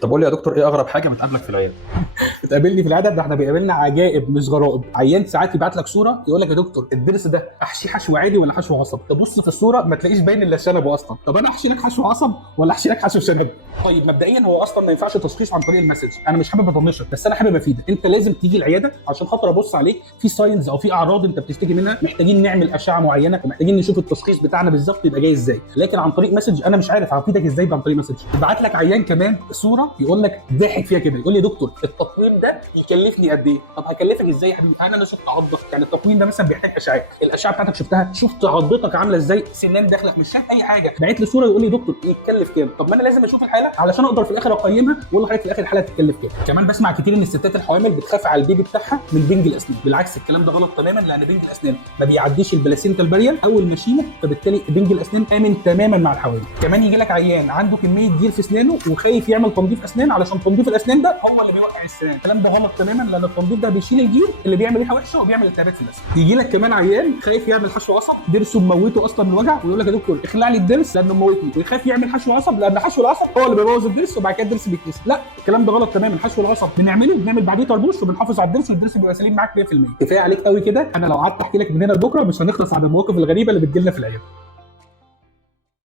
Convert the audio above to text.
طب قول لي يا دكتور، ايه اغرب حاجه بتقابلك في العياده؟ بتقابلني في العدد ده، احنا بيقابلنا عجائب مش غرائب. عيان ساعات يبعت لك صوره يقول لك يا دكتور الضرس ده احشيه حشو عادي ولا حشو عصب؟ تبص في الصوره ما تلاقيش باين الا شنبه اصلا. طب انا احشي لك حشو عصب ولا احشي لك حشو شنب؟ طيب مبدئيا هو اصلا ما ينفعش تشخيص عن طريق المسج. انا مش حابب اطنشك، بس انا حابب افيدك. انت لازم تيجي العياده عشان خاطر ابص عليك في ساينز او في اعراض انت بتشتكي منها، محتاجين نعمل اشعه معينه ومحتاجين نشوف التشخيص بتاعنا بالظبط يبقى جاي ازاي. لكن عن طريق مسج انا مش عارف هفيدك ازاي عن طريق مسج. يبعت لك عيان كمان صوره يقول لك ضاحك فيها كده، يقول لي دكتور التقويم ده يكلفني قد ايه؟ طب هيكلفك ازاي يا حبيبي؟ انا شفت عضك، يعني التقويم ده مثلا بيحتاج اشعاعات، الاشعه بتاعتك شفتها، شفت عضتك عامله ازاي، سنان داخله مش شايف اي حاجه، بعت لي صوره يقول لي دكتور يتكلف كام؟ طب ما انا لازم اشوف الحاله علشان اقدر في الاخر اقيمها واقول لحضرتك في الاخر الحاله تتكلف كام. كمان بسمع كتير ان الستات الحوامل بتخاف على البيبي بتاعها من بنج الاسنان. بالعكس الكلام ده غلط تماما، لان بنج الاسنان ما بيعديش البلاسينتا الباريال او المشيمه، فبالتالي بنج الاسنان امن تماما مع الحوامل. كمان يجي لك عيان عنده كميه جير في اسنانه وخايف يعمل تنظيف اسنان علشان تنظيف الاسنان ده هو اللي بيوقع السنان. الكلام ده غلط تماما، لان التنظيف ده بيشيل الجير اللي بيعمل ريحه وحشه وبيعمل التهابات في الاسنان. يجي لك كمان عيان خايف يعمل حشو عصب، ضرسه مموته اصلا من الوجع، ويقول لك يا دكتور اخلع لي الضرس لانه موتني، ويخاف يعمل حشو عصب لان حشو العصب هو اللي بيبوظ الضرس وبعد كده الضرس بيتكسر. لا الكلام ده غلط تماما. حشو العصب بنعمل بعديه طربوش وبنحافظ على الضرس والضرس بيبقى سليم معاك 100%. كفايه عليك قوي كده، انا لو قعدت احكي لك من هنا لبكره مش هنخلص عن المواقف الغريبه اللي بتجيلنا في العياده.